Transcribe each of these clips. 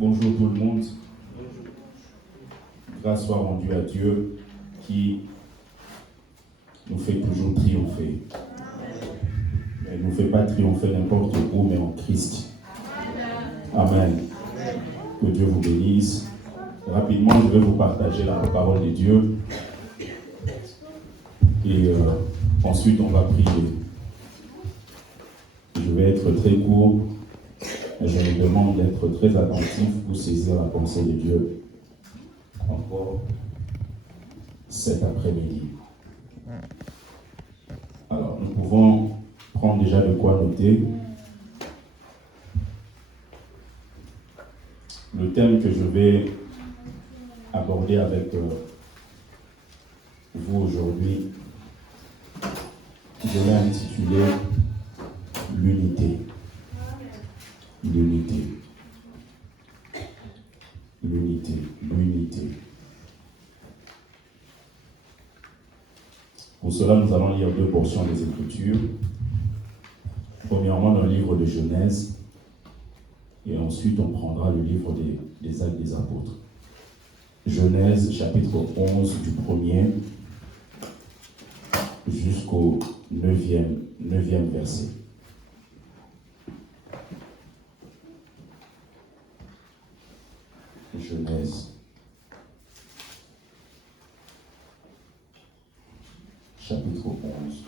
Bonjour tout le monde. Grâce soit rendue à Dieu qui nous fait toujours triompher. Mais il ne nous fait pas triompher n'importe où, mais en Christ. Amen. Que Dieu vous bénisse. Rapidement, je vais vous partager la parole de Dieu. Et ensuite, on va prier. Je vais être très court. Et je vous demande d'être très attentif pour saisir la pensée de Dieu. Encore cet après-midi. Alors, nous pouvons prendre déjà de quoi noter. Le thème que je vais aborder avec vous aujourd'hui, je l'ai intitulé l'unité. L'unité. L'unité. L'unité. Pour cela, nous allons lire deux portions des Écritures. Premièrement, dans le livre de Genèse, et ensuite on prendra le livre des Actes des Apôtres. Genèse, chapitre 11, du 1er jusqu'au 9e verset. Genèse, chapitre 11.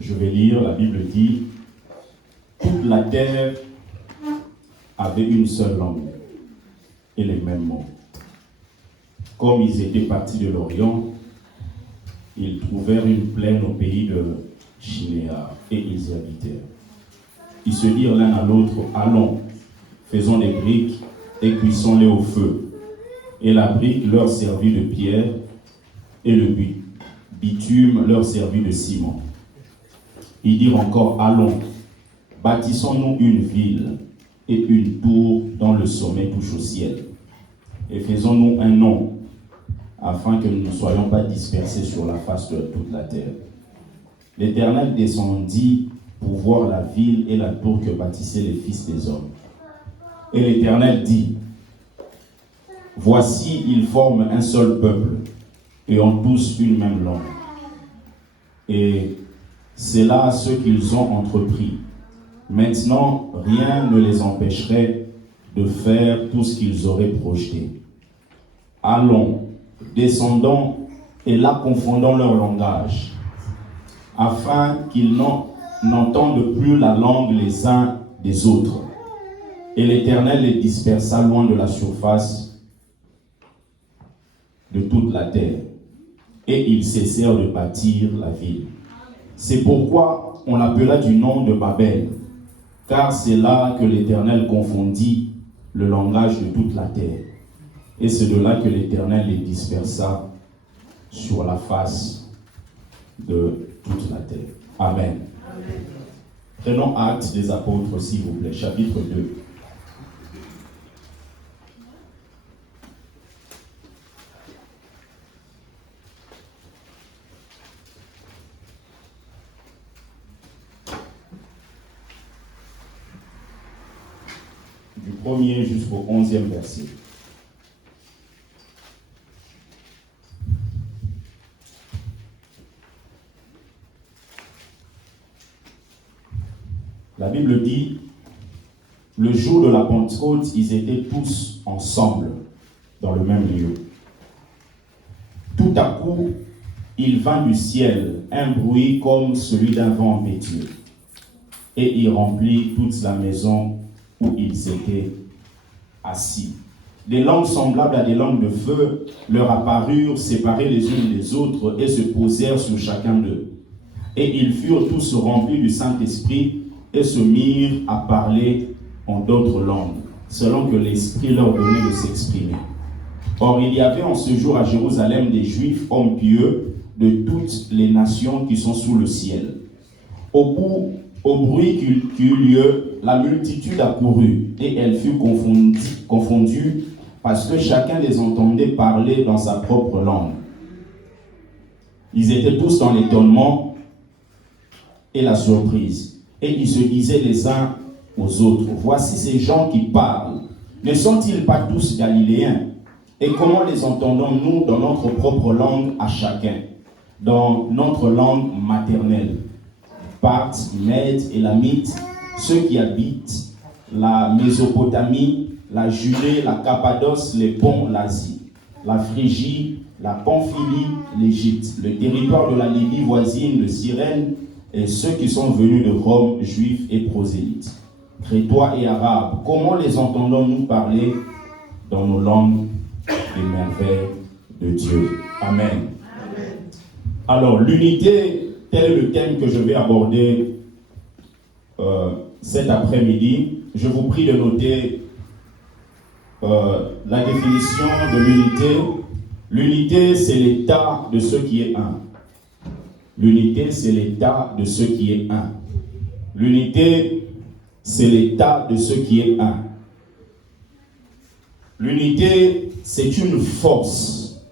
Je vais lire, la Bible dit, toute la terre avait une seule langue et les mêmes mots. Comme ils étaient partis de l'Orient, ils trouvèrent une plaine au pays de Shinéar et ils y habitèrent. Ils se dirent l'un à l'autre, allons, faisons des briques et cuisons-les au feu. Et la brique leur servit de pierre et le bitume leur servit de ciment. Ils dirent encore, allons, bâtissons-nous une ville et une tour dont le sommet touche au ciel. Et faisons-nous un nom, afin que nous ne soyons pas dispersés sur la face de toute la terre. L'Éternel descendit pour voir la ville et la tour que bâtissaient les fils des hommes. Et l'Éternel dit, voici, ils forment un seul peuple et ont tous une même langue. Et c'est là ce qu'ils ont entrepris. Maintenant, rien ne les empêcherait de faire tout ce qu'ils auraient projeté. Allons, descendons et là confondons leur langage, afin qu'ils n'entendent plus la langue les uns des autres. Et l'Éternel les dispersa loin de la surface de toute la terre. Et ils cessèrent de bâtir la ville. C'est pourquoi on l'appela du nom de Babel, car c'est là que l'Éternel confondit le langage de toute la terre. Et c'est de là que l'Éternel les dispersa sur la face de toute la terre. Amen. Amen. Prenons Actes des Apôtres, s'il vous plaît, chapitre 2. Du 1er jusqu'au 11e verset. La Bible dit, le jour de la Pentecôte, ils étaient tous ensemble dans le même lieu. Tout à coup, il vint du ciel un bruit comme celui d'un vent impétueux, et il remplit toute la maison où ils étaient assis. Des langues semblables à des langues de feu leur apparurent séparées les unes des autres et se posèrent sur chacun d'eux. Et ils furent tous remplis du Saint-Esprit et se mirent à parler en d'autres langues, selon que l'Esprit leur donnait de s'exprimer. Or, il y avait en ce jour à Jérusalem des Juifs, hommes pieux, de toutes les nations qui sont sous le ciel. Au bruit qui eut lieu, la multitude accourut, et elle fut confondue, parce que chacun les entendait parler dans sa propre langue. Ils étaient tous dans l'étonnement et la surprise. Et ils se disaient les uns aux autres, voici ces gens qui parlent. Ne sont-ils pas tous galiléens? Et comment les entendons-nous dans notre propre langue à chacun, dans notre langue maternelle? Parthes, Mèdes, Élamites, ceux qui habitent la Mésopotamie, la Judée, la Cappadoce, les ponts, l'Asie, la Phrygie, la Pamphylie, l'Égypte, le territoire de la Libye voisine, de Cyrène, et ceux qui sont venus de Rome, juifs et prosélytes, crétois et arabes, comment les entendons-nous parler dans nos langues des merveilles de Dieu? Amen. Amen. Alors, l'unité, tel est le thème que je vais aborder cet après-midi. Je vous prie de noter la définition de l'unité. L'unité, c'est l'état de ce qui est un. L'unité, c'est l'état de ce qui est un. L'unité, c'est l'état de ce qui est un. L'unité, c'est une force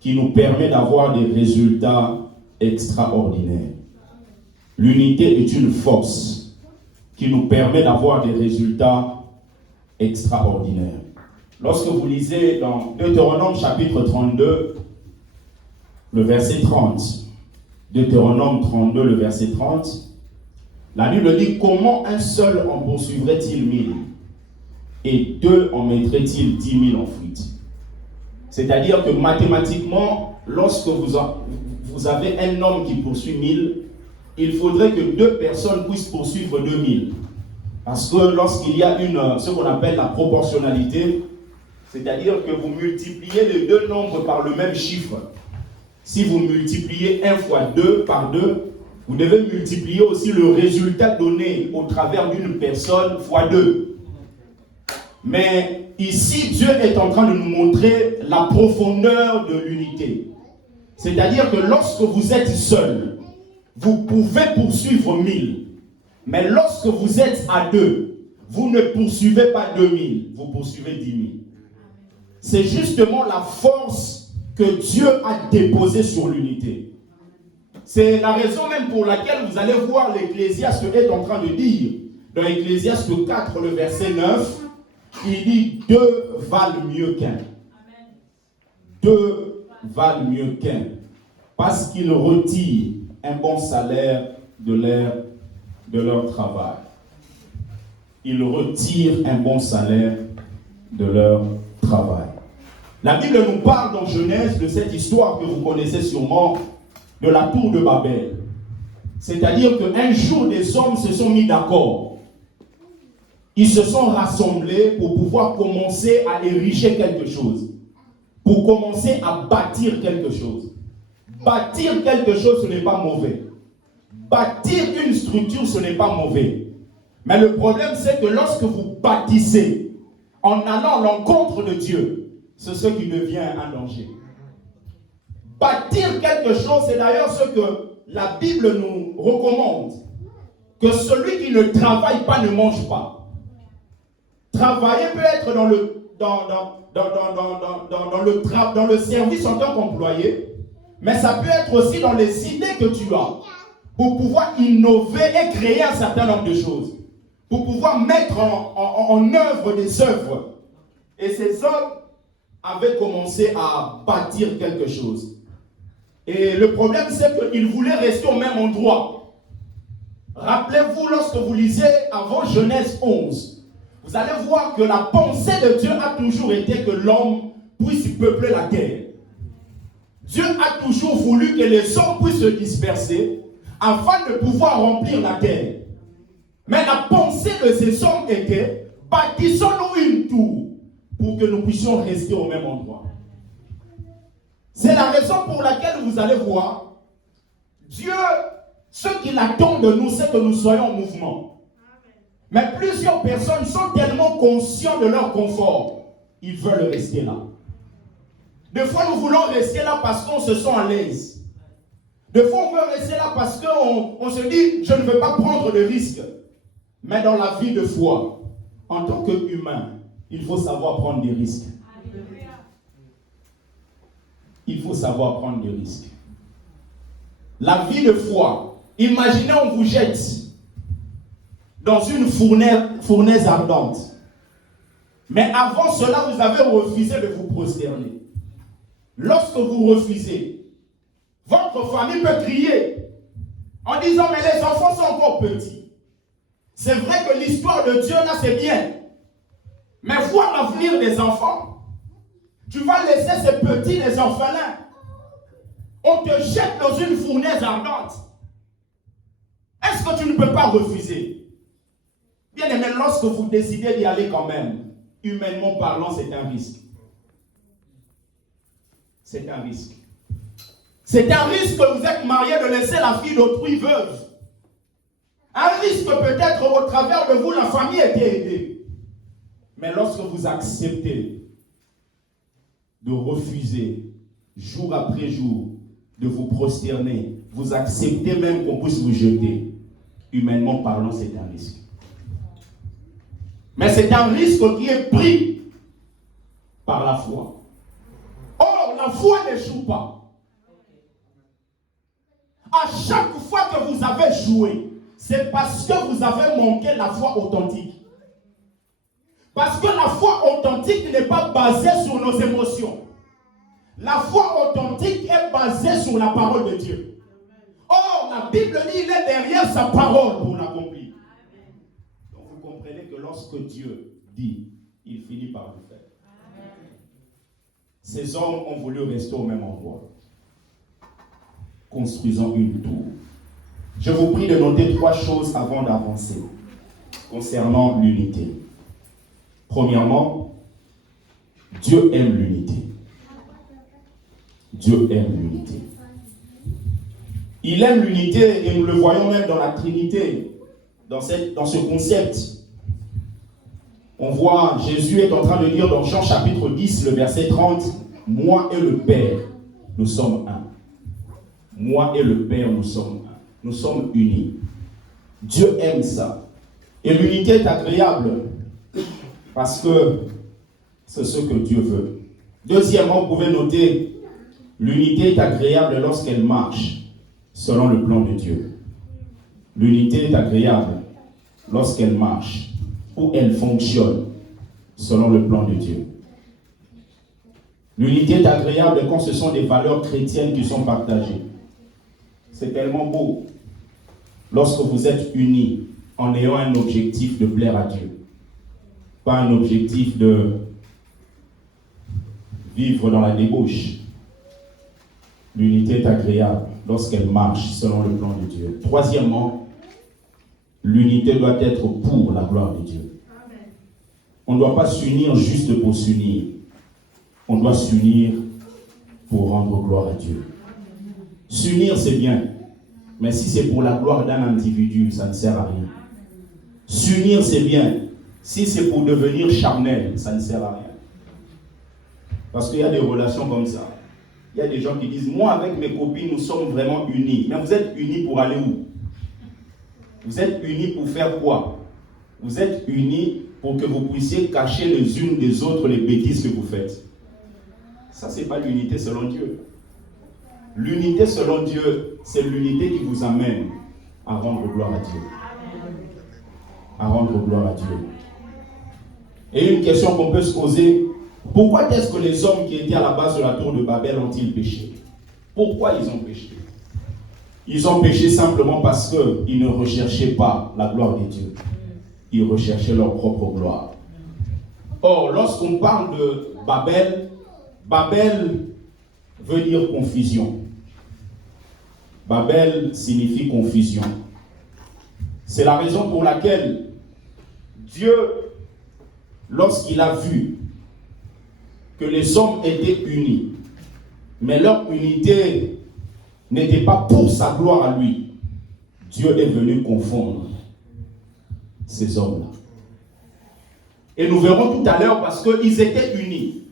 qui nous permet d'avoir des résultats extraordinaires. L'unité est une force qui nous permet d'avoir des résultats extraordinaires. Lorsque vous lisez dans Deutéronome chapitre 32, le verset 30, Deutéronome 32, le verset 30, la Bible dit, comment un seul en poursuivrait-il 1000 et deux en mettrait-il 10 000 en fuite? C'est-à-dire que mathématiquement, lorsque vous avez un homme qui poursuit 1000, il faudrait que deux personnes puissent poursuivre 2000. Parce que lorsqu'il y a ce qu'on appelle la proportionnalité, c'est-à-dire que vous multipliez les deux nombres par le même chiffre. Si vous multipliez 1 fois 2 par 2, vous devez multiplier aussi le résultat donné au travers d'une personne fois 2. Mais ici, Dieu est en train de nous montrer la profondeur de l'unité. C'est-à-dire que lorsque vous êtes seul, vous pouvez poursuivre 1000. Mais lorsque vous êtes à deux, vous ne poursuivez pas 2000, vous poursuivez 10 000. C'est justement la force que Dieu a déposée sur l'unité. C'est la raison même pour laquelle vous allez voir l'Ecclésiaste est en train de dire, dans l'Ecclésiaste 4, le verset 9, il dit « deux valent mieux qu'un ». Deux valent mieux qu'un. Parce qu'ils retirent un bon salaire de leur travail. Ils retirent un bon salaire de leur travail. La Bible nous parle dans Genèse de cette histoire que vous connaissez sûrement, de la tour de Babel. C'est-à-dire qu'un jour, des hommes se sont mis d'accord. Ils se sont rassemblés pour pouvoir commencer à ériger quelque chose. Pour commencer à bâtir quelque chose. Bâtir quelque chose, ce n'est pas mauvais. Bâtir une structure, ce n'est pas mauvais. Mais le problème, c'est que lorsque vous bâtissez en allant à l'encontre de Dieu, c'est ce qui devient un danger. Bâtir quelque chose, c'est d'ailleurs ce que la Bible nous recommande. Que celui qui ne travaille pas ne mange pas. Travailler peut être dans le service en tant qu'employé, mais ça peut être aussi dans les idées que tu as pour pouvoir innover et créer un certain nombre de choses, pour pouvoir mettre en œuvre des œuvres. Et ces hommes avaient commencé à bâtir quelque chose. Et le problème, c'est qu'ils voulaient rester au même endroit. Rappelez-vous, lorsque vous lisez avant Genèse 11, vous allez voir que la pensée de Dieu a toujours été que l'homme puisse peupler la terre. Dieu a toujours voulu que les hommes puissent se disperser afin de pouvoir remplir la terre. Mais la pensée de ces hommes était, bâtissons-nous une tour pour que nous puissions rester au même endroit. C'est la raison pour laquelle vous allez voir, Dieu, ce qu'il attend de nous, c'est que nous soyons en mouvement. Mais plusieurs personnes sont tellement conscients de leur confort, ils veulent rester là. Des fois, nous voulons rester là parce qu'on se sent à l'aise. Des fois, on veut rester là parce qu'on se dit, je ne veux pas prendre de risques. Mais dans la vie de foi, en tant qu'humain, il faut savoir prendre des risques. Il faut savoir prendre des risques. La vie de foi. Imaginez, on vous jette dans une fournaise ardente. Mais avant cela, vous avez refusé de vous prosterner. Lorsque vous refusez, votre famille peut crier en disant, mais les enfants sont encore petits. C'est vrai que l'histoire de Dieu, là, c'est bien. Mais voir l'avenir des enfants, tu vas laisser ces petits, les orphelins. On te jette dans une fournaise ardente. Est-ce que tu ne peux pas refuser? Bien aimé, lorsque vous décidez d'y aller quand même, humainement parlant, c'est un risque. C'est un risque. C'est un risque que vous êtes marié de laisser la fille d'autrui veuve. Un risque peut-être au travers de vous, la famille était aidée. Mais lorsque vous acceptez de refuser, jour après jour, de vous prosterner, vous acceptez même qu'on puisse vous jeter, humainement parlant, c'est un risque. Mais c'est un risque qui est pris par la foi. Or, la foi n'échoue pas. À chaque fois que vous avez joué, c'est parce que vous avez manqué la foi authentique. Parce que la foi authentique n'est pas basée sur nos émotions. La foi authentique est basée sur la parole de Dieu. Or, la Bible dit qu'il est derrière sa parole pour l'accomplir. Donc, vous comprenez que lorsque Dieu dit, il finit par le faire. Ces hommes ont voulu rester au même endroit, construisant une tour. Je vous prie de noter 3 choses avant d'avancer concernant l'unité. Premièrement, Dieu aime l'unité. Dieu aime l'unité. Il aime l'unité et nous le voyons même dans la Trinité, dans ce concept. On voit, Jésus est en train de dire dans Jean chapitre 10, le verset 30, « Moi et le Père, nous sommes un. » Moi et le Père, nous sommes un. Nous sommes unis. Dieu aime ça. Et l'unité est agréable parce que c'est ce que Dieu veut. Deuxièmement, vous pouvez noter, l'unité est agréable lorsqu'elle marche selon le plan de Dieu. L'unité est agréable lorsqu'elle marche ou elle fonctionne selon le plan de Dieu. L'unité est agréable quand ce sont des valeurs chrétiennes qui sont partagées. C'est tellement beau lorsque vous êtes unis en ayant un objectif de plaire à Dieu. Pas un objectif de vivre dans la débauche. L'unité est agréable lorsqu'elle marche selon le plan de Dieu. Troisièmement, l'unité doit être pour la gloire de Dieu. On ne doit pas s'unir juste pour s'unir. On doit s'unir pour rendre gloire à Dieu. S'unir, c'est bien. Mais si c'est pour la gloire d'un individu, ça ne sert à rien. S'unir, c'est bien. Si c'est pour devenir charnel, ça ne sert à rien. Parce qu'il y a des relations comme ça. Il y a des gens qui disent, moi avec mes copines, nous sommes vraiment unis. Mais vous êtes unis pour aller où? Vous êtes unis pour faire quoi? Vous êtes unis pour que vous puissiez cacher les unes des autres les bêtises que vous faites. Ça, ce n'est pas l'unité selon Dieu. L'unité selon Dieu, c'est l'unité qui vous amène à rendre gloire à Dieu. À rendre gloire à Dieu. Et une question qu'on peut se poser, pourquoi est-ce que les hommes qui étaient à la base de la tour de Babel ont-ils péché? Pourquoi ils ont péché? Ils ont péché simplement parce qu'ils ne recherchaient pas la gloire de Dieu. Ils recherchaient leur propre gloire. Or, lorsqu'on parle de Babel, Babel veut dire confusion. Babel signifie confusion. C'est la raison pour laquelle Dieu, lorsqu'il a vu que les hommes étaient unis, mais leur unité n'était pas pour sa gloire à lui, Dieu est venu confondre ces hommes-là. Et nous verrons tout à l'heure parce qu'ils étaient unis.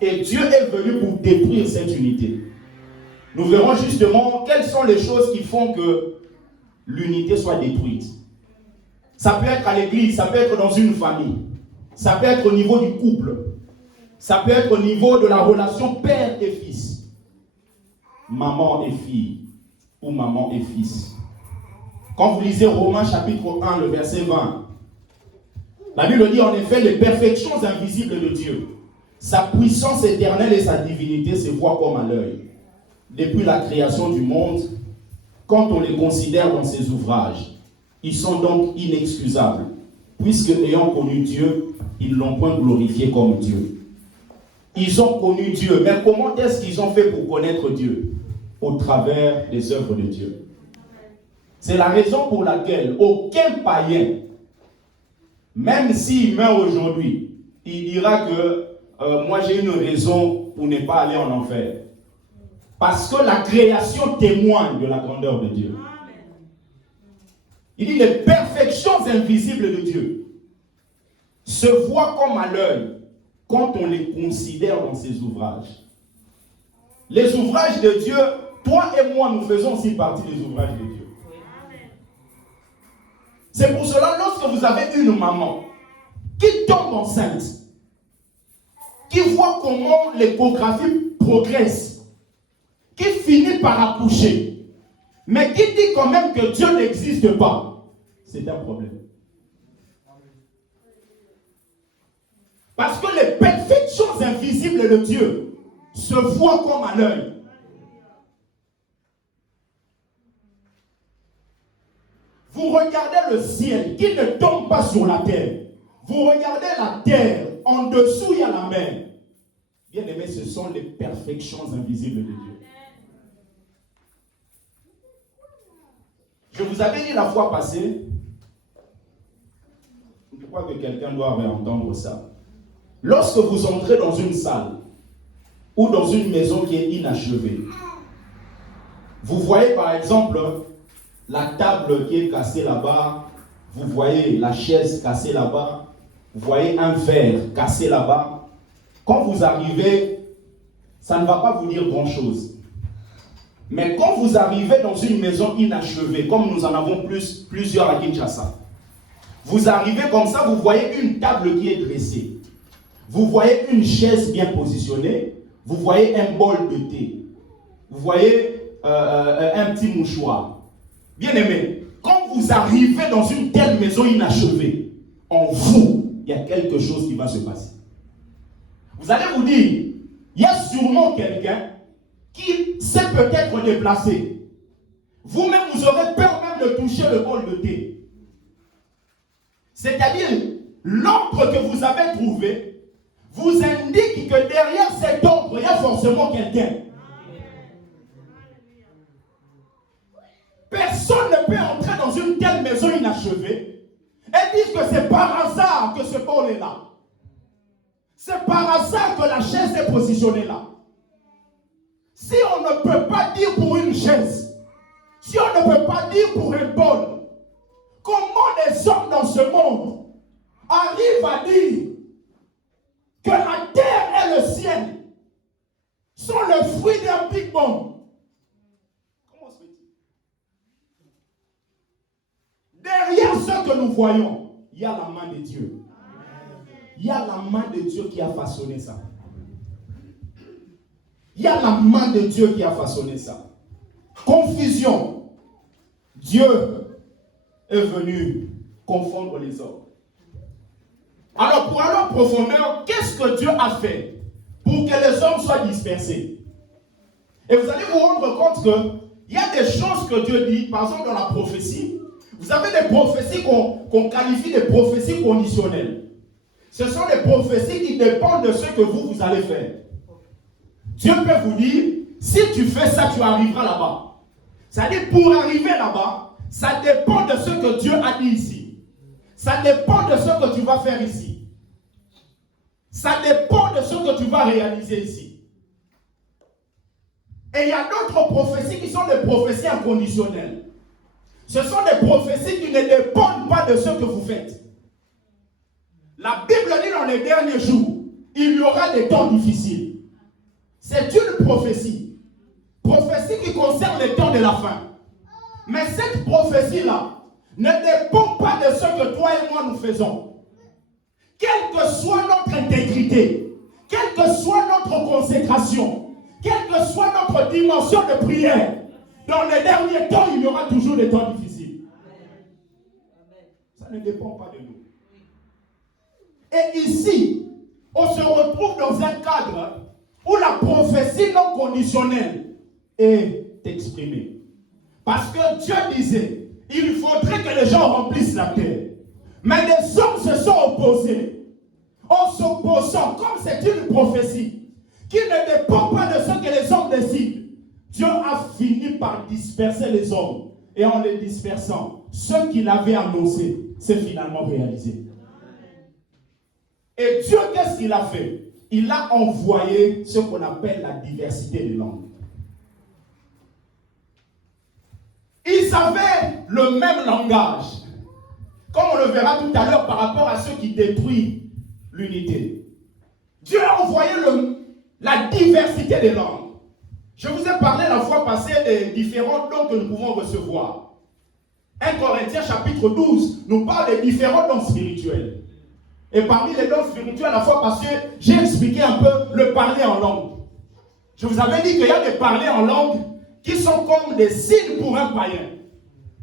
Et Dieu est venu pour détruire cette unité. Nous verrons justement quelles sont les choses qui font que l'unité soit détruite. Ça peut être à l'église, ça peut être dans une famille, ça peut être au niveau du couple, ça peut être au niveau de la relation père et fils, maman et fille, ou maman et fils. Quand vous lisez Romains chapitre 1, le verset 20, la Bible dit en effet les perfections invisibles de Dieu, sa puissance éternelle et sa divinité se voient comme à l'œil. Depuis la création du monde, quand on les considère dans ses ouvrages, ils sont donc inexcusables, puisque ayant connu Dieu, ils l'ont point glorifié comme Dieu. Ils ont connu Dieu, mais comment est-ce qu'ils ont fait pour connaître Dieu? Au travers des œuvres de Dieu. C'est la raison pour laquelle aucun païen, même s'il meurt aujourd'hui, il dira que moi j'ai une raison pour ne pas aller en enfer. Parce que la création témoigne de la grandeur de Dieu. Il dit les perfections invisibles de Dieu se voient comme à l'œil quand on les considère dans ses ouvrages. Les ouvrages de Dieu, toi et moi, nous faisons aussi partie des ouvrages de Dieu. C'est pour cela, lorsque vous avez une maman qui tombe enceinte, qui voit comment l'échographie progresse, qui finit par accoucher, mais qui dit quand même que Dieu n'existe pas, c'est un problème. Parce que les perfections invisibles de Dieu se voient comme à l'œil. Vous regardez le ciel qui ne tombe pas sur la terre. Vous regardez la terre, en dessous il y a la mer. Bien aimé, ce sont les perfections invisibles de Dieu. Je vous avais dit la fois passée, je crois que quelqu'un doit réentendre ça. Lorsque vous entrez dans une salle ou dans une maison qui est inachevée, vous voyez par exemple la table qui est cassée là-bas, vous voyez la chaise cassée là-bas, vous voyez un verre cassé là-bas. Quand vous arrivez, ça ne va pas vous dire grand-chose. Mais quand vous arrivez dans une maison inachevée, comme nous en avons plusieurs à Kinshasa, vous arrivez comme ça, vous voyez une table qui est dressée. Vous voyez une chaise bien positionnée. Vous voyez un bol de thé. Vous voyez un petit mouchoir. Bien aimé, quand vous arrivez dans une telle maison inachevée, en vous, il y a quelque chose qui va se passer. Vous allez vous dire, il y a sûrement quelqu'un qui sait peut-être déplacer. Vous-même, vous aurez peur même de toucher le bol de thé. C'est-à-dire, l'ombre que vous avez trouvée vous indique que derrière cette ombre, il y a forcément quelqu'un. Personne ne peut entrer dans une telle maison inachevée et dire que c'est par hasard que ce bol est là. C'est par hasard que la chaise est positionnée là. Si on ne peut pas dire pour une chaise, si on ne peut pas dire pour un bol, comment les hommes dans ce monde arrivent à dire que la terre et le ciel sont le fruit d'un Big Bang? Comment se fait-il? Derrière ce que nous voyons, il y a la main de Dieu. Il y a la main de Dieu qui a façonné ça. Il y a la main de Dieu qui a façonné ça. Confusion. Dieu est venu confondre les hommes. Alors, pour aller en profondeur, qu'est-ce que Dieu a fait pour que les hommes soient dispersés? Et vous allez vous rendre compte qu'il y a des choses que Dieu dit, par exemple dans la prophétie. Vous avez des prophéties qu'on qualifie de prophéties conditionnelles. Ce sont des prophéties qui dépendent de ce que vous allez faire. Dieu peut vous dire, si tu fais ça, tu arriveras là-bas. C'est-à-dire, pour arriver là-bas, ça dépend de ce que Dieu a dit ici. Ça dépend de ce que tu vas faire ici. Ça dépend de ce que tu vas réaliser ici. Et il y a d'autres prophéties qui sont des prophéties inconditionnelles. Ce sont des prophéties qui ne dépendent pas de ce que vous faites. La Bible dit dans les derniers jours, il y aura des temps difficiles. C'est une prophétie. Prophétie qui concerne les temps de la fin. Mais cette prophétie-là ne dépend pas de ce que toi et moi nous faisons. Quelle que soit notre intégrité, quelle que soit notre consécration, quelle que soit notre dimension de prière, Dans les derniers temps, il y aura toujours des temps difficiles. Ça ne dépend pas de nous. Et ici, on se retrouve dans un cadre où la prophétie non conditionnelle est exprimée. Parce que Dieu disait, il faudrait que les gens remplissent la terre. Mais les hommes se sont opposés. En s'opposant, comme c'est une prophétie qui ne dépend pas de ce que les hommes décident, Dieu a fini par disperser les hommes. Et en les dispersant, ce qu'il avait annoncé, c'est finalement réalisé. Et Dieu, qu'est-ce qu'il a fait? Il a envoyé ce qu'on appelle la diversité des langues. Ils avaient le même langage. Comme on le verra tout à l'heure par rapport à ceux qui détruisent l'unité. Dieu a envoyé la diversité des langues. Je vous ai parlé la fois passée des différents dons que nous pouvons recevoir. 1 Corinthiens chapitre 12 nous parle des différents dons spirituels. Et parmi les dons spirituels, la fois passée, j'ai expliqué un peu le parler en langue. Je vous avais dit qu'il y a des parlers en langue qui sont comme des signes pour un païen.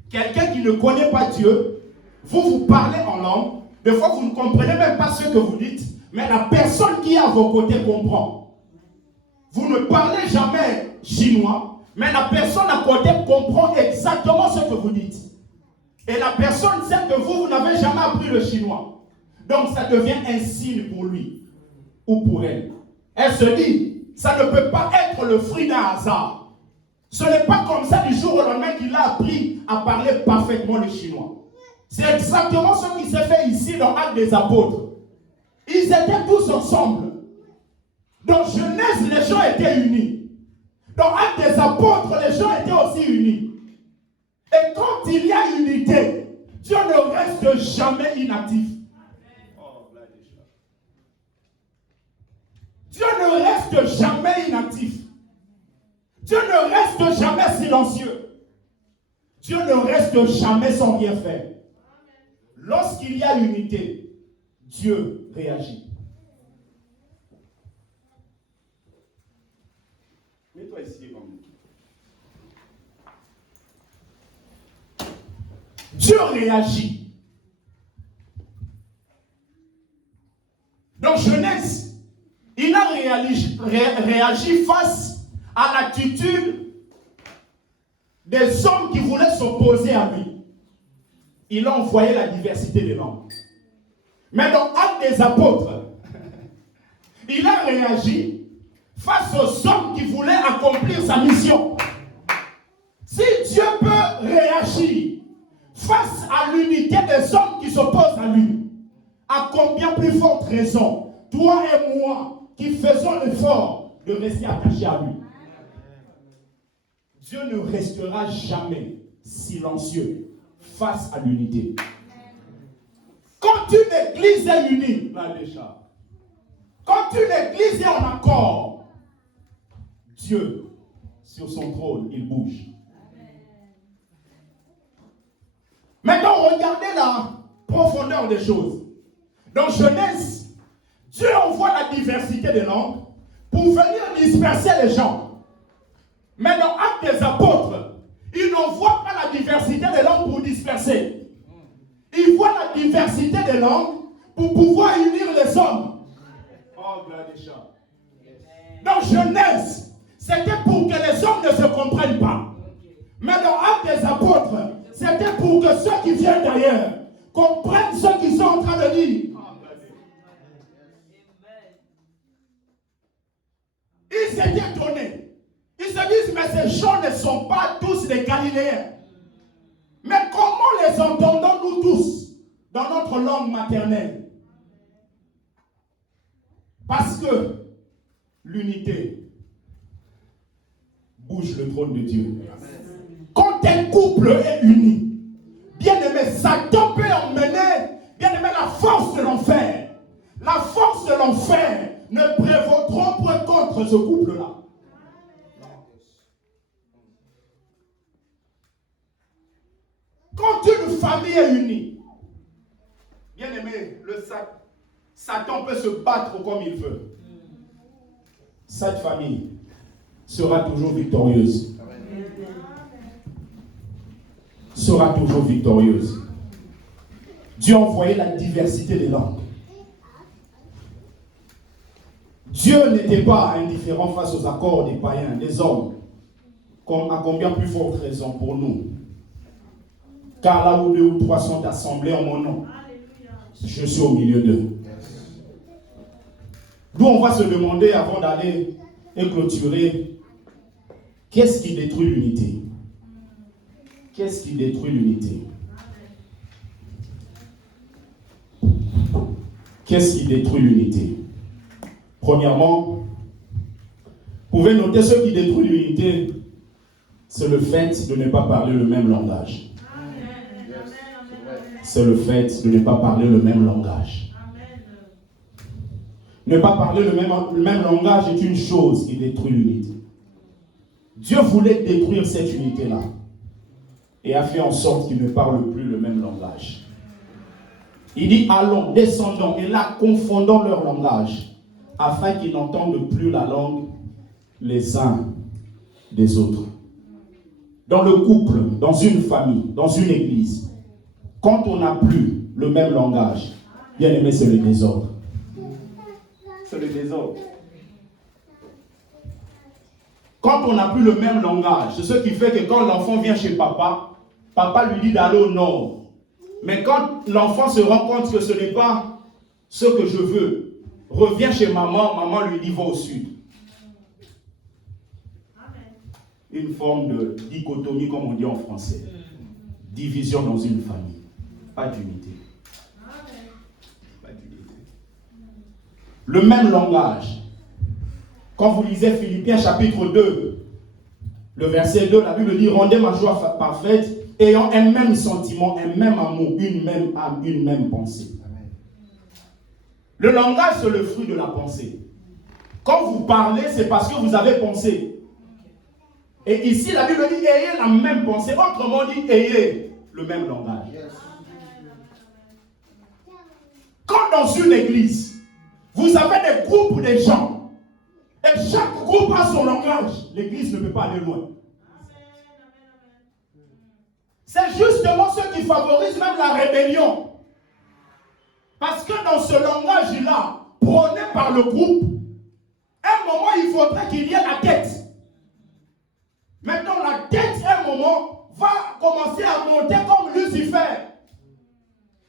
Quelqu'un qui ne connaît pas Dieu, vous parlez en langue, des fois vous ne comprenez même pas ce que vous dites, mais la personne qui est à vos côtés comprend. Vous ne parlez jamais chinois, mais la personne à côté comprend exactement ce que vous dites. Et la personne sait que vous n'avez jamais appris le chinois. Donc ça devient un signe pour lui ou pour elle. Elle se dit, ça ne peut pas être le fruit d'un hasard. Ce n'est pas comme ça du jour au lendemain qu'il a appris à parler parfaitement le chinois. C'est exactement ce qui s'est fait ici dans Actes des Apôtres. Ils étaient tous ensemble. Dans Genèse, les gens étaient unis. Dans Actes des Apôtres, les gens étaient aussi unis. Et quand il y a unité, Dieu ne reste jamais inactif. Dieu ne reste jamais inactif. Dieu ne reste jamais silencieux. Dieu ne reste jamais sans rien faire. Lorsqu'il y a unité, Dieu réagit. Mets-toi ici, Dieu réagit. Dans Genèse, il a réagi face à l'attitude des hommes qui voulaient s'opposer à lui. Il a envoyé la diversité des langues. Mais dans Actes des Apôtres, il a réagi face aux hommes qui voulaient accomplir sa mission. Si Dieu peut réagir face à l'unité des hommes qui s'opposent à lui, à combien plus forte raison, toi et moi, qui faisons l'effort de rester attachés à lui. Dieu ne restera jamais silencieux face à l'unité. Quand une église est unie, quand une église est en accord, Dieu, sur son trône, il bouge. Maintenant, regardez la profondeur des choses. Dans Genèse, Dieu envoie la diversité des langues pour venir disperser les gens. Mais dans Actes des Apôtres, il n'envoie pas la diversité des langues pour disperser. Il voit la diversité des langues pour pouvoir unir les hommes. Dans Genèse, c'était pour que les hommes ne se comprennent pas. Mais dans Actes des Apôtres, c'était pour que ceux qui viennent d'ailleurs comprennent ce qu'ils sont en train de dire. Ils s'étaient étonnés. Ils se disent, mais ces gens ne sont pas tous des Galiléens. Mais comment les entendons-nous tous dans notre langue maternelle? Parce que l'unité bouge le trône de Dieu. Quand un couple est uni, bien aimé, Satan peut emmener, bien aimé, la force de l'enfer. La force de l'enfer ne prévaudront point contre ce couple-là. Quand une famille est unie, bien aimé, Satan peut se battre comme il veut. Cette famille sera toujours victorieuse. sera toujours victorieuse. Dieu a envoyé la diversité des langues. Dieu n'était pas indifférent face aux accords des païens, des hommes, comme à combien plus forte raison pour nous. Car là où 2 ou 3 sont assemblés en mon nom, je suis au milieu d'eux. D'où on va se demander avant d'aller et clôturer, qu'est-ce qui détruit l'unité? Qu'est-ce qui détruit l'unité? Qu'est-ce qui détruit l'unité? Premièrement, vous pouvez noter ce qui détruit l'unité, c'est le fait de ne pas parler le même langage. C'est le fait de ne pas parler le même langage. Ne pas parler le même langage est une chose qui détruit l'unité. Dieu voulait détruire cette unité-là et a fait en sorte qu'ils ne parlent plus le même langage. Il dit, allons, descendons, et là, confondons leur langage, afin qu'ils n'entendent plus la langue les uns des autres. Dans le couple, dans une famille, dans une église, quand on n'a plus le même langage, bien aimé, c'est le désordre. C'est le désordre. Quand on n'a plus le même langage, c'est ce qui fait que quand l'enfant vient chez papa, papa lui dit d'aller au nord. Mais quand l'enfant se rend compte que ce n'est pas ce que je veux, revient chez maman, maman lui dit va au sud. Une forme de dichotomie, comme on dit en français. Division dans une famille. Pas d'unité. Pas d'unité. Le même langage. Quand vous lisez Philippiens chapitre 2, le verset 2, la Bible dit, rendez ma joie parfaite, ayant un même sentiment, un même amour, une même âme, une même pensée. Le langage, c'est le fruit de la pensée. Quand vous parlez, c'est parce que vous avez pensé. Et ici, la Bible dit, ayez la même pensée. Autrement dit, ayez le même langage. Quand dans une église, vous avez des groupes de gens, et chaque groupe a son langage, l'église ne peut pas aller loin. C'est justement ce qui favorise même la rébellion. Parce que dans ce langage-là, prôné par le groupe, à un moment, il faudrait qu'il y ait la tête. Maintenant, la tête, à un moment, va commencer à monter comme Lucifer.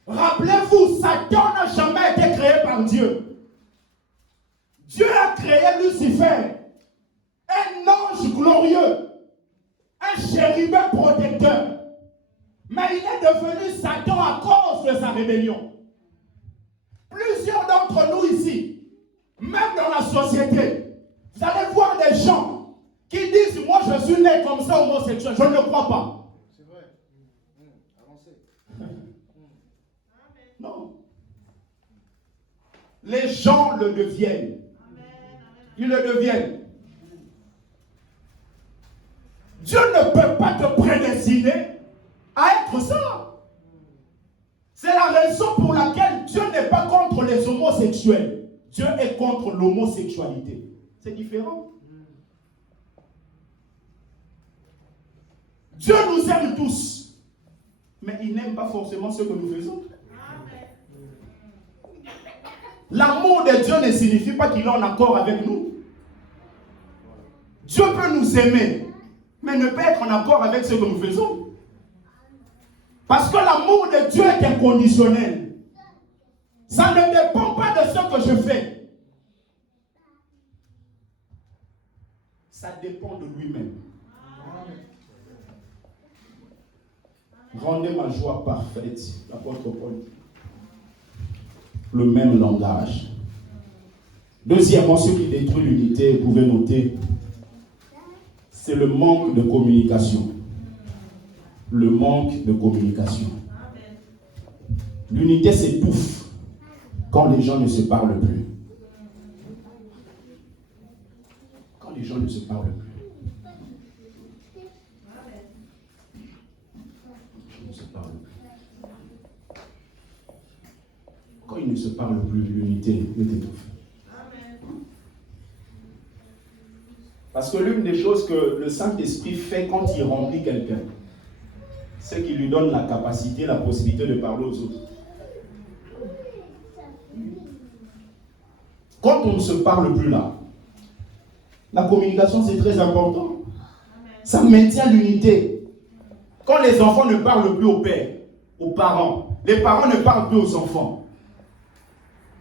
Rappelez-vous, Satan n'a jamais été créé par Dieu. Dieu a créé Lucifer, un ange glorieux, un chérubin protecteur. Mais il est devenu Satan à cause de sa rébellion. Plusieurs d'entre nous ici, même dans la société, vous allez voir des gens qui disent, moi je suis né comme ça homosexuel. Je ne le crois pas. C'est vrai. Avancez. Non. Les gens le deviennent. Ils le deviennent. Dieu ne peut pas te prédestiner à être ça. C'est la raison pour laquelle Dieu n'est pas contre les homosexuels. Dieu est contre l'homosexualité. C'est différent. Dieu nous aime tous, mais il n'aime pas forcément ce que nous faisons. L'amour de Dieu ne signifie pas qu'il est en accord avec nous. Dieu peut nous aimer, mais ne pas être en accord avec ce que nous faisons. Parce que l'amour de Dieu est inconditionnel. Ça ne dépend pas de ce que je fais. Ça dépend de lui-même. Rendez ma joie parfaite, l'apôtre Paul. Le même langage. Deuxièmement, ce qui détruit l'unité, vous pouvez noter, c'est le manque de communication. Le manque de communication. L'unité s'étouffe quand les gens ne se parlent plus. Quand les gens ne se parlent plus. Quand ils ne se parlent plus, l'unité est étouffée. Parce que l'une des choses que le Saint-Esprit fait quand il remplit quelqu'un, c'est qu'il lui donne la capacité, la possibilité de parler aux autres. Quand on ne se parle plus là, la communication c'est très important. Ça maintient l'unité. Quand les enfants ne parlent plus au père, aux parents, les parents ne parlent plus aux enfants.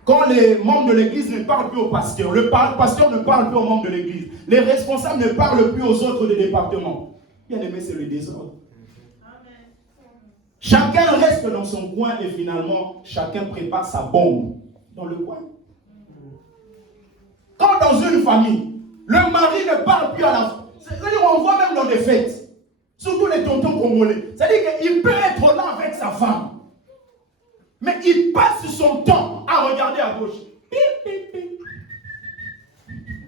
Quand les membres de l'église ne parlent plus au pasteur, le pasteur ne parle plus aux membres de l'église, les responsables ne parlent plus aux autres des départements. Bien aimé, c'est le désordre. Chacun reste dans son coin et finalement, chacun prépare sa bombe dans le coin. Quand dans une famille, le mari ne parle plus à la femme, c'est-à-dire on voit même dans des fêtes, surtout les tontons congolais, c'est-à-dire qu'il peut être là avec sa femme, mais il passe son temps à regarder à gauche.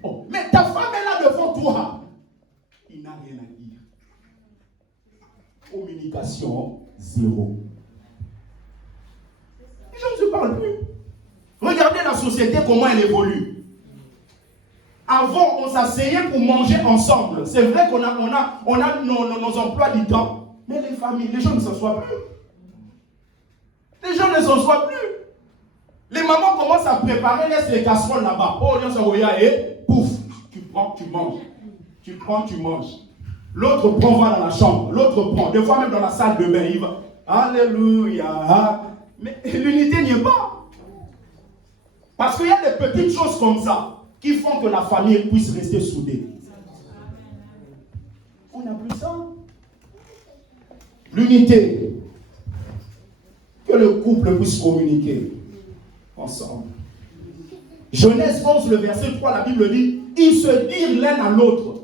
Oh, mais ta femme est là devant toi. Il n'a rien à dire. Communication zéro. Les gens ne se parlent plus. Regardez la société, comment elle évolue. Avant, on s'asseyait pour manger ensemble. C'est vrai qu'on a nos emplois du temps. Mais les familles, les gens ne s'assoient plus. Les gens ne s'assoient plus. Les mamans commencent à préparer, laissent les casseroles là-bas. Oh, on s'en et pouf, tu prends, tu manges. Tu prends, tu manges. L'autre prend, va dans la chambre. L'autre prend. Des fois même dans la salle de bain, il va. Alléluia. Mais l'unité n'y est pas. Parce qu'il y a des petites choses comme ça qui font que la famille puisse rester soudée. On n'a plus ça. L'unité. Que le couple puisse communiquer ensemble. Genèse 11, le verset 3, la Bible dit, ils se dirent l'un à l'autre.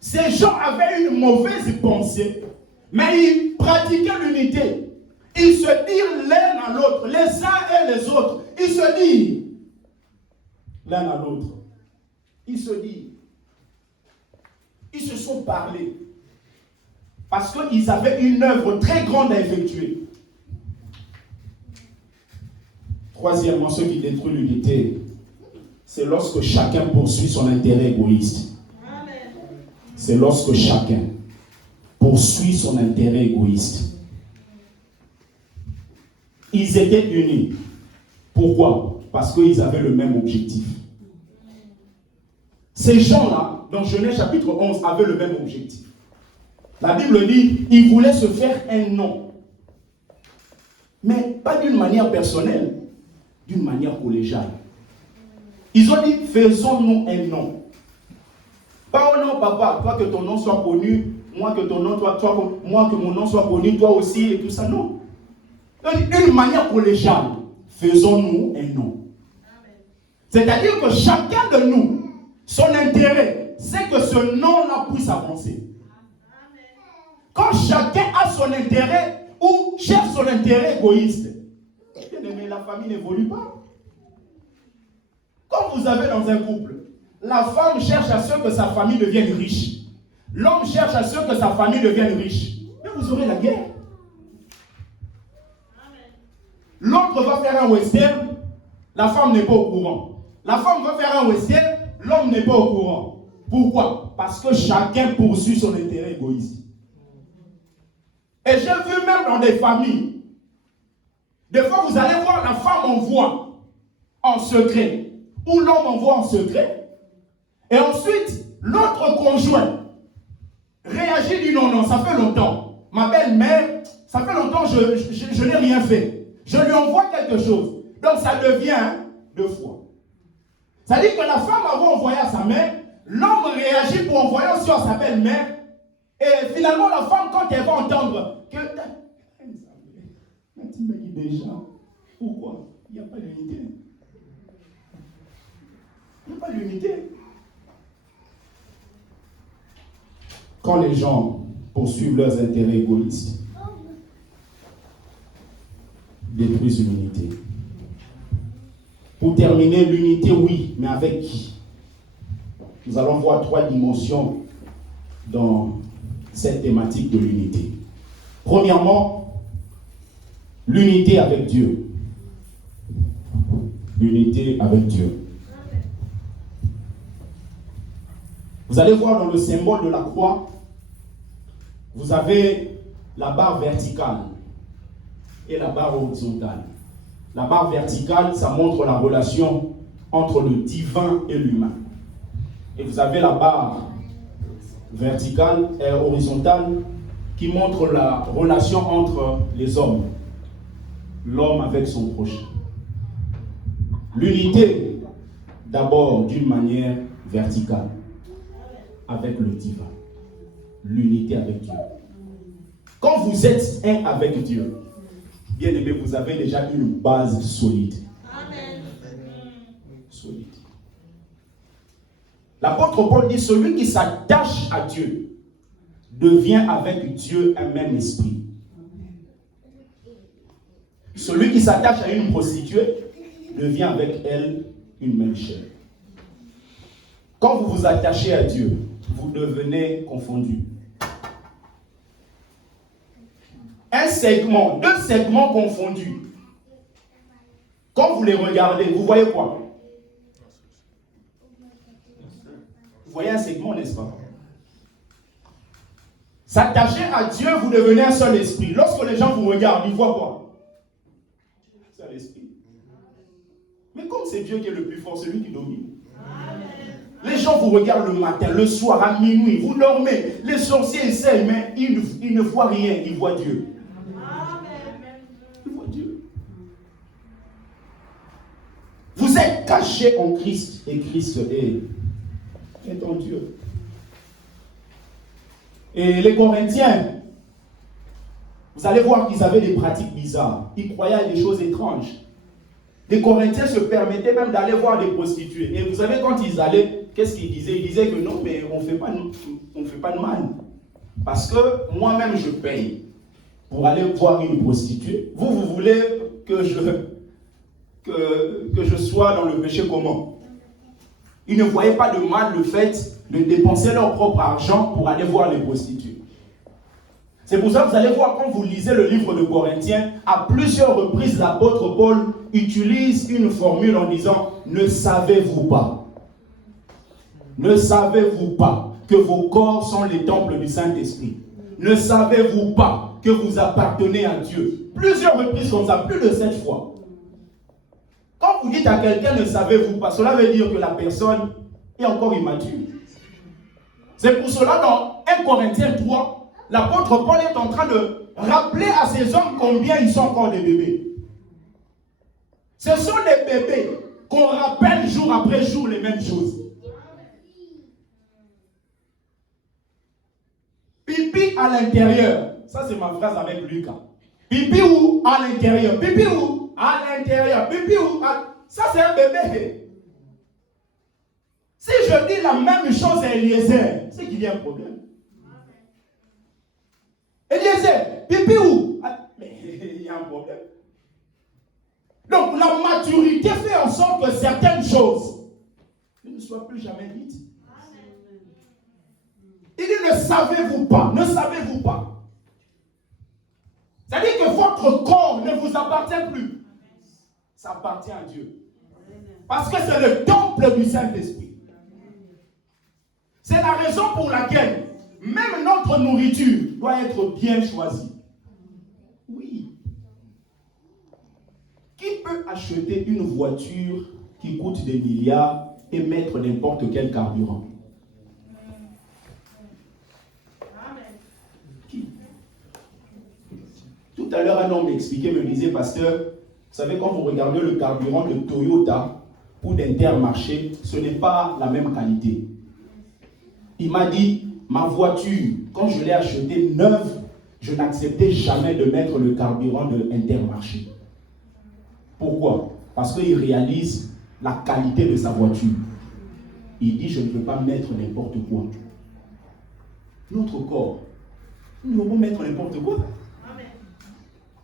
Ces gens avaient une mauvaise pensée, mais ils pratiquaient l'unité. Ils se dirent l'un à l'autre, les uns et les autres. Ils se dirent l'un à l'autre. Ils se disent. Ils se sont parlé. Parce qu'ils avaient une œuvre très grande à effectuer. Troisièmement, ce qui détruit l'unité, c'est lorsque chacun poursuit son intérêt égoïste. C'est lorsque chacun poursuit son intérêt égoïste. Ils étaient unis. Pourquoi? Parce qu'ils avaient le même objectif. Ces gens-là, dans Genèse chapitre 11, avaient le même objectif. La Bible dit, ils voulaient se faire un nom. Mais pas d'une manière personnelle, d'une manière collégiale. Ils ont dit, faisons-nous un nom. Pas au nom, papa, toi que ton nom soit connu, moi que ton nom, moi que mon nom soit connu, toi aussi, et tout ça, non. D'une manière collégiale, faisons-nous un nom. C'est-à-dire que chacun de nous, son intérêt, c'est que ce nom-là puisse avancer. Quand chacun a son intérêt ou cherche son intérêt égoïste, mais la famille n'évolue pas. Quand vous avez dans un couple, la femme cherche à ce que sa famille devienne riche. L'homme cherche à ce que sa famille devienne riche. Mais vous aurez la guerre. L'autre va faire un western, la femme n'est pas au courant. La femme va faire un western, l'homme n'est pas au courant. Pourquoi? Parce que chacun poursuit son intérêt égoïste. Et j'ai vu même dans des familles, des fois vous allez voir la femme envoie en secret, ou l'homme envoie en secret, et ensuite l'autre conjoint réagit, dit non, ça fait longtemps. Ma belle-mère, ça fait longtemps je n'ai rien fait. Je lui envoie quelque chose. Donc ça devient deux fois. Ça dit que la femme a envoyé à sa mère, l'homme réagit pour envoyer aussi à sa belle-mère, et finalement la femme, quand elle va entendre que... Déjà, pourquoi? Il n'y a pas d'unité. Il n'y a pas d'unité. Quand les gens poursuivent leurs intérêts égoïstes, détruisent l'unité. Pour terminer, l'unité, oui, mais avec qui? Nous allons voir trois dimensions dans cette thématique de l'unité. Premièrement, l'unité avec Dieu. L'unité avec Dieu. Vous allez voir dans le symbole de la croix, vous avez la barre verticale et la barre horizontale. La barre verticale, ça montre la relation entre le divin et l'humain. Et vous avez la barre verticale et horizontale qui montre la relation entre les hommes, l'homme avec son prochain. L'unité, d'abord d'une manière verticale, avec le divin. L'unité avec Dieu. Quand vous êtes un avec Dieu, bien aimé, vous avez déjà une base solide. Amen. Solide. L'apôtre Paul dit, celui qui s'attache à Dieu devient avec Dieu un même esprit. Celui qui s'attache à une prostituée devient avec elle une même chair. Quand vous vous attachez à Dieu, vous devenez confondus. Un segment, deux segments confondus. Quand vous les regardez, vous voyez quoi? Vous voyez un segment, n'est-ce pas? S'attacher à Dieu, vous devenez un seul esprit. Lorsque les gens vous regardent, ils voient quoi? Un seul esprit. Mais comme c'est Dieu qui est le plus fort, c'est lui qui domine. Les gens vous regardent le matin, le soir, à minuit, vous dormez. Les sorciers essayent, mais ils ne voient rien, ils voient Dieu. Ils voient Dieu. Vous êtes cachés en Christ et Christ est en Dieu. Et les Corinthiens, vous allez voir qu'ils avaient des pratiques bizarres. Ils croyaient à des choses étranges. Les Corinthiens se permettaient même d'aller voir des prostituées. Et vous savez, quand ils allaient, qu'est-ce qu'ils disaient? Ils disaient que non, mais on ne fait pas de mal. Parce que moi-même, je paye pour aller voir une prostituée. Vous voulez que je sois dans le péché comment? Ils ne voyaient pas de mal le fait de dépenser leur propre argent pour aller voir les prostituées. C'est pour ça que vous allez voir, quand vous lisez le livre de Corinthiens, à plusieurs reprises, l'apôtre Paul utilise une formule en disant « Ne savez-vous pas? Ne savez-vous pas que vos corps sont les temples du Saint-Esprit? Ne savez-vous pas que vous appartenez à Dieu ?» Plusieurs reprises comme ça, plus de 7 fois. Quand vous dites à quelqu'un « Ne savez-vous pas », cela veut dire que la personne est encore immature. C'est pour cela, dans 1 Corinthiens 3, l'apôtre Paul est en train de rappeler à ces hommes combien ils sont encore des bébés. Ce sont des bébés qu'on rappelle jour après jour les mêmes choses. Pipi à l'intérieur. Ça, c'est ma phrase avec Lucas. Pipi où? À l'intérieur. Pipi où? À l'intérieur. Pipi où? Ça, c'est un bébé. Si je dis la même chose à Eliezer, c'est qu'il y a un problème. Eliezer, pipi où? Mais il y a un problème. Donc la maturité fait en sorte que certaines choses ne soient plus jamais dites. Il dit, ne savez-vous pas? Ne savez-vous pas? C'est-à-dire que votre corps ne vous appartient plus. Ça appartient à Dieu. Parce que c'est le temple du Saint-Esprit. C'est la raison pour laquelle même notre nourriture doit être bien choisie. Oui. Qui peut acheter une voiture qui coûte des milliards et mettre n'importe quel carburant? Qui? Tout à l'heure, un homme m'expliquait, me disait, pasteur, vous savez, quand vous regardez le carburant de Toyota ou d'Intermarché, ce n'est pas la même qualité. Il m'a dit, ma voiture, quand je l'ai achetée neuve, je n'acceptais jamais de mettre le carburant de Intermarché. Pourquoi? Parce qu'il réalise la qualité de sa voiture. Il dit, je ne peux pas mettre n'importe quoi. Notre corps, nous ne pouvons mettre n'importe quoi.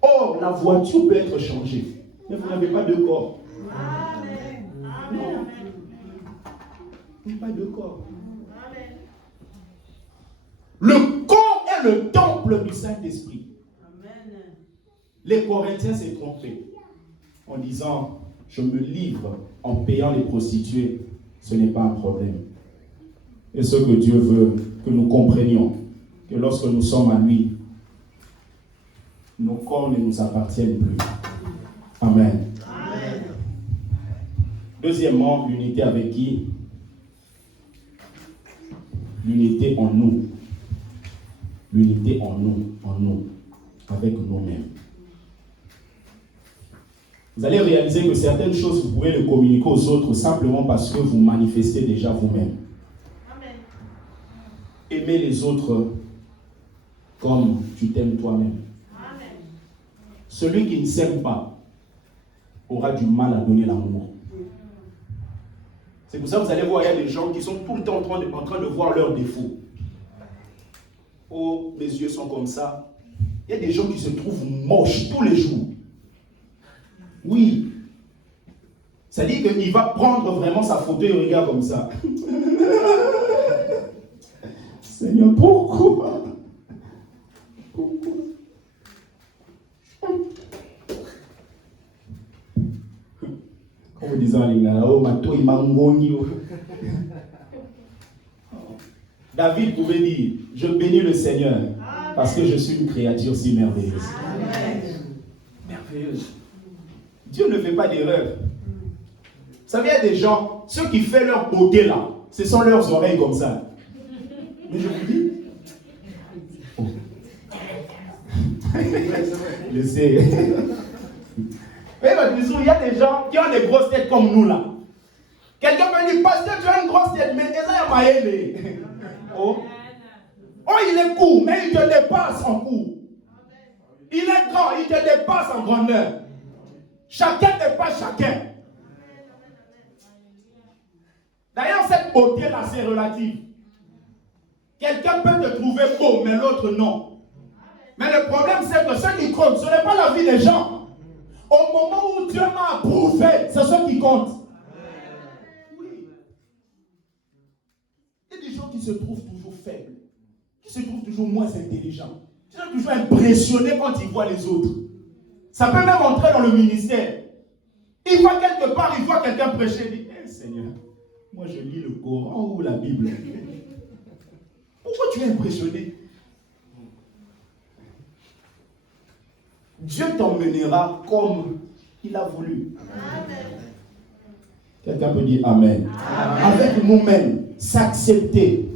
Or, la voiture peut être changée, mais vous n'avez pas de corps. Non. Vous n'avez pas de corps. Le corps est le temple du Saint-Esprit. Les Corinthiens s'est trompés en disant, je me livre en payant les prostituées. Ce n'est pas un problème. Et ce que Dieu veut que nous comprenions, que lorsque nous sommes à lui, nos corps ne nous appartiennent plus. Amen. Amen. Deuxièmement, l'unité avec qui? L'unité en nous. L'unité en nous, avec nous-mêmes. Vous allez réaliser que certaines choses, vous pouvez les communiquer aux autres simplement parce que vous manifestez déjà vous-même. Amen. Aimer les autres comme tu t'aimes toi-même. Amen. Celui qui ne s'aime pas aura du mal à donner l'amour. C'est pour ça que vous allez voir, il y a des gens qui sont tout le temps en train de voir leurs défauts. Oh, mes yeux sont comme ça. Il y a des gens qui se trouvent moches tous les jours. Oui. C'est-à-dire qu'il va prendre vraiment sa photo et il regarde comme ça. Seigneur, pourquoi? Pourquoi? Comme vous disait en Lingala, oh, mato imangoni. David pouvait dire, je bénis le Seigneur parce que je suis une créature si merveilleuse. Amen. Merveilleuse. Dieu ne fait pas d'erreur. Vous savez, il y a des gens, ceux qui font leur beauté là, ce sont leurs oreilles comme ça. Mais je vous dis. Oh. Je sais. Il y a des gens qui ont des grosses têtes comme nous là. Quelqu'un peut dire, pasteur, tu as une grosse tête, mais ça y a oh. Oh, il est court, mais il te dépasse en court. Il est grand, il te dépasse en grandeur. Chacun dépasse chacun. D'ailleurs, cette beauté-là, c'est relative. Quelqu'un peut te trouver beau, mais l'autre non. Mais le problème, c'est que ce qui compte, ce n'est pas la vie des gens. Au moment où Dieu m'a approuvé, c'est ce qui compte. Oui. Il y a des gens qui se trouvent toujours faibles, qui se trouvent toujours moins intelligents, qui sont toujours impressionnés quand ils voient les autres. Ça peut même entrer dans le ministère. Il voit quelque part, il voit quelqu'un prêcher, il dit, hey, Seigneur, moi je lis le Coran ou la Bible. Pourquoi tu es impressionné? Dieu t'emmènera comme il a voulu. Amen. Quelqu'un peut dire Amen. Amen. Avec nous-mêmes, s'accepter.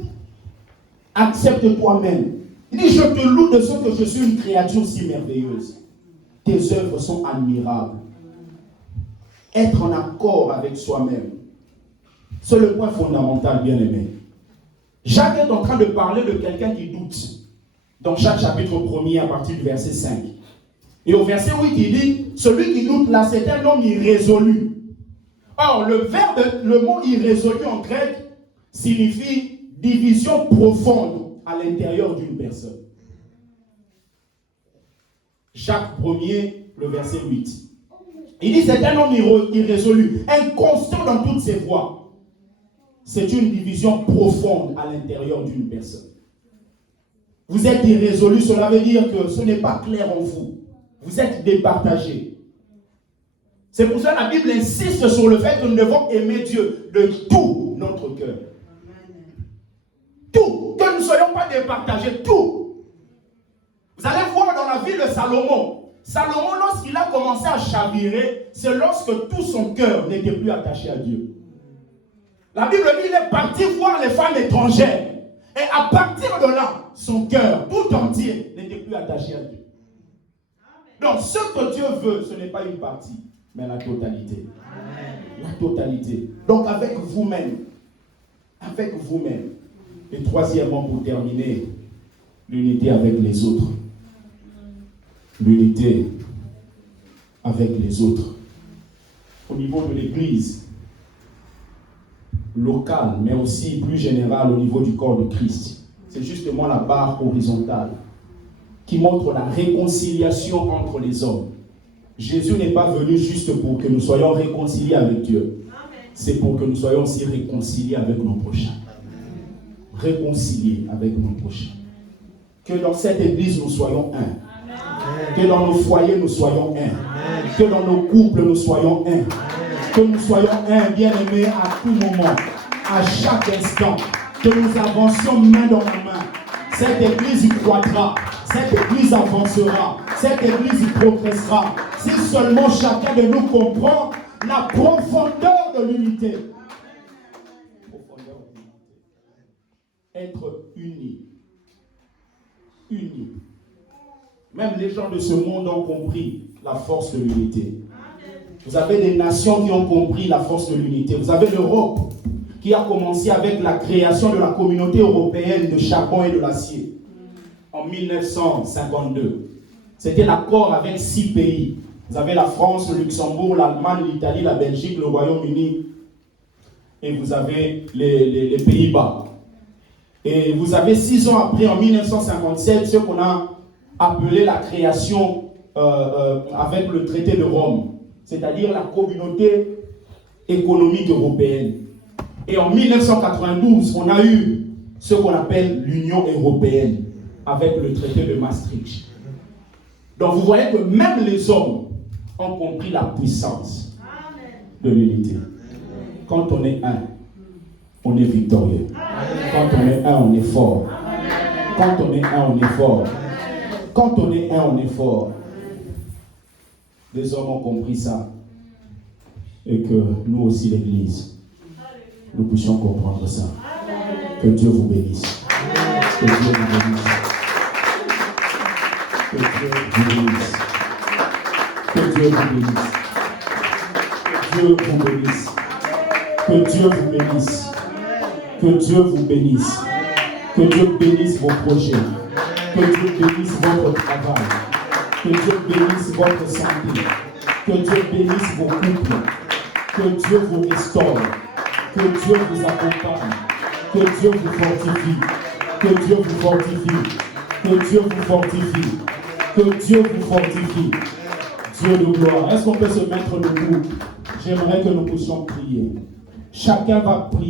Accepte toi-même. Il dit, je te loue de ce que je suis une créature si merveilleuse. Tes œuvres sont admirables. Être en accord avec soi-même. C'est le point fondamental, bien aimé. Jacques est en train de parler de quelqu'un qui doute. Dans Jacques chapitre 1er à partir du verset 5. Et au verset 8, il dit, celui qui doute là, c'est un homme irrésolu. Or, le mot irrésolu en grec signifie division profonde à l'intérieur d'une personne. Jacques 1er, le verset 8. Il dit, c'est un homme irrésolu, inconstant dans toutes ses voies. C'est une division profonde à l'intérieur d'une personne. Vous êtes irrésolu, cela veut dire que ce n'est pas clair en vous. Vous êtes départagé. C'est pour ça que la Bible insiste sur le fait que nous devons aimer Dieu de tout notre cœur. Tout. Que nous ne soyons pas départagés. Tout. Vous allez voir dans la vie de Salomon. Salomon, lorsqu'il a commencé à chavirer, c'est lorsque tout son cœur n'était plus attaché à Dieu. La Bible dit qu'il est parti voir les femmes étrangères. Et à partir de là, son cœur tout entier n'était plus attaché à Dieu. Donc, ce que Dieu veut, ce n'est pas une partie, mais la totalité. Amen. La totalité. Donc, avec vous-même. Avec vous-même. Et troisièmement, pour terminer, l'unité avec les autres. L'unité avec les autres. Au niveau de l'Église locale, mais aussi plus générale au niveau du corps de Christ. C'est justement la barre horizontale qui montre la réconciliation entre les hommes. Jésus n'est pas venu juste pour que nous soyons réconciliés avec Dieu. C'est pour que nous soyons aussi réconciliés avec nos prochains. Réconciliés avec nos prochains. Que dans cette église, nous soyons un. Que dans nos foyers, nous soyons un. Que dans nos couples, nous soyons un. Que nous soyons un, bien-aimés, à tout moment, à chaque instant. Que nous avancions main dans la main. Cette église y croîtra. cette église avancera, cette église progressera. Si seulement chacun de nous comprend la profondeur de l'unité. Être unis. Unis. Même les gens de ce monde ont compris la force de l'unité. Vous avez des nations qui ont compris la force de l'unité. Vous avez l'Europe qui a commencé avec la création de la communauté européenne de charbon et de l'acier en 1952. C'était l'accord avec 6 pays. Vous avez la France, le Luxembourg, l'Allemagne, l'Italie, la Belgique, le Royaume-Uni et vous avez les Pays-Bas. Et vous avez 6 ans après, en 1957, ce qu'on a appelé la création avec le traité de Rome, c'est-à-dire la communauté économique européenne. Et en 1992, on a eu ce qu'on appelle l'Union européenne avec le traité de Maastricht. Donc vous voyez que même les hommes ont compris la puissance de l'unité. Quand on est un, on est victorieux. Quand on est un, on est fort. Quand on est un, on est fort. Quand on est un, on est fort. Les hommes ont compris ça. Et que nous aussi, l'Église, nous puissions comprendre ça. Que Dieu vous bénisse. Que Dieu vous bénisse. Que Dieu vous bénisse. Que Dieu vous bénisse. Que Dieu vous bénisse. Que Dieu vous bénisse. Que Dieu vous bénisse. Que Dieu bénisse vos projets. Que Dieu bénisse votre travail. Que Dieu bénisse votre santé. Que Dieu bénisse vos couples. Que Dieu vous restaure. Que Dieu vous accompagne. Que Dieu vous fortifie. Que Dieu vous fortifie. Que Dieu vous fortifie. Que Dieu vous fortifie. Dieu de gloire. Est-ce qu'on peut se mettre debout? J'aimerais que nous puissions prier. Chacun va prier.